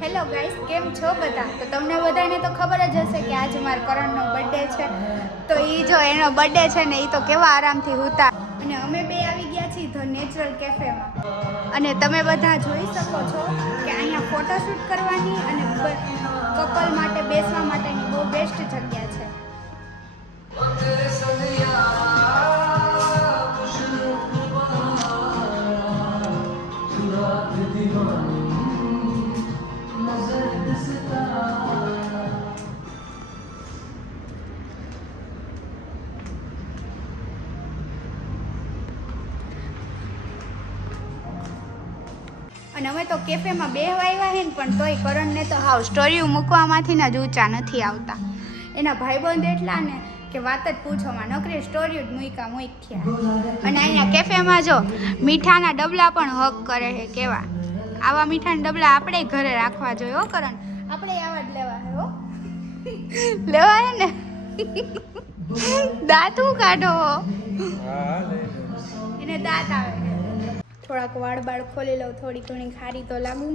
Hello guys, કેમ છો બધા? તો તમને બધાને તો ખબર જ હશે કે આજે મારા કરણનો બર્થડે છે. તો એ જો એનો બર્થડે છે ને એ તો કેવા આરામથી હતા. અને અમે બે આવી ગયા છીએ ધ નેચરલ કેફેમાં. અને તમે બધા જોઈ શકો છો કે અહીંયા ફોટોશૂટ કરવાની અને કપલ માટે બેસવા માટેની બહુ બેસ્ટ જગ્યા છે. અને અમે તો કેફેમાં બેહવા આવ્યા હે ને પણ તોય કરણને તો હાવ સ્ટોરીઓ મૂકવામાંથી જ ઊંચા નથી આવતા. એના ભાઈબંધ એટલા ને કે વાત જ પૂછોમાં, નકરી સ્ટોરીઓ જ મૂક થયા. અને અહીંયા કેફેમાં જો મીઠાના ડબલા પણ હક કરે છે. કેવા આવા મીઠાના ડબલા આપણે ઘરે રાખવા જોઈએ હો કરણ. આપણે આવા જ લેવા હે હો. લેવા હે ને. દાંત હું કાઢો. એને દાંત આવે. થોડાક વાળ બાળ ખોલી લઉં, થોડી ઘણી ખારી તો લાગુ.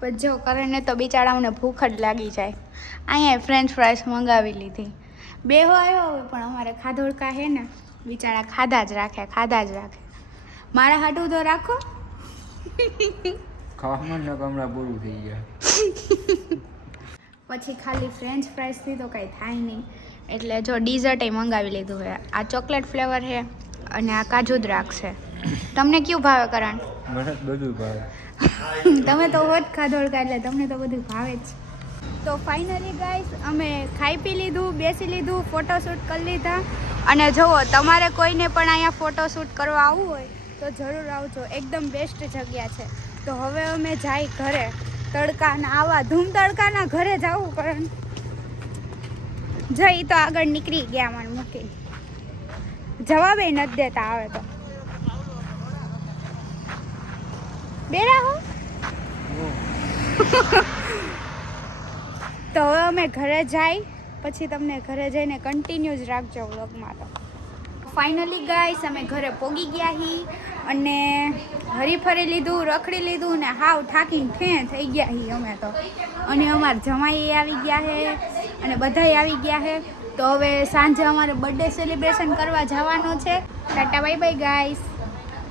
પણ જો કરણને તો બિચારાઓને ભૂખ જ લાગી જાય. અહીંયા ફ્રેન્ચ ફ્રાઈસ મંગાવી લીધી. બેહો આવ્યો હોય પણ અમારે ખાધોડકા હે ને બિચારા ખાધા જ રાખે. મારા હાટું તો રાખો. ખાવાનું કમરા પૂરું થઈ ગયા. પછી ખાલી ફ્રેન્ચ ફ્રાઈસથી તો કાંઈ થાય નહીં. એટલે જો ડીઝર્ટ મંગાવી લીધું છે. આ ચોકલેટ ફ્લેવર છે અને આ કાજુ દ્રાક્ષ છે. તમને કયું ભાવે કરણ? મને બધું ભાવે. તમે તો હોત ખાધોડકા એટલે તમને તો બધું ભાવે જ. તો ફાઇનલી ગાઈસ અમે ખાઈ પી લીધું, બેસી લીધું, ફોટોશૂટ કરી લીધા. અને જુઓ તમારે કોઈને પણ અહીંયા ફોટોશૂટ કરવા આવવું હોય તો જરૂર આવજો. એકદમ બેસ્ટ જગ્યા છે. તો હવે અમે જાય ઘરે. તડકાના આવા ધૂમ તડકાના ઘરે જવું કરણ. જઈ તો આગળ નીકળી ગયા મને મૂકી. જવાબે નથી દેતા આવે તો. બેરા હો. તો હવે અમે ઘરે જાય પછી તમને ઘરે જઈને કન્ટિન્યુ જ રાખજો વ્લોગમાં. તો ફાઇનલી ગાઈસ અમે ઘરે પોગી ગયા હી અને હરીફરી લીધું, રખડી લીધું ને હાવ થાકીને ફેં થઈ ગયા હી અમે તો. અને અમારા જમાઈ આવી ગયા છે અને બધાય આવી ગયા છે. તો હવે સાંજે અમારે બર્થડે સેલિબ્રેશન કરવા જવાનો છે. Tata bye bye guys.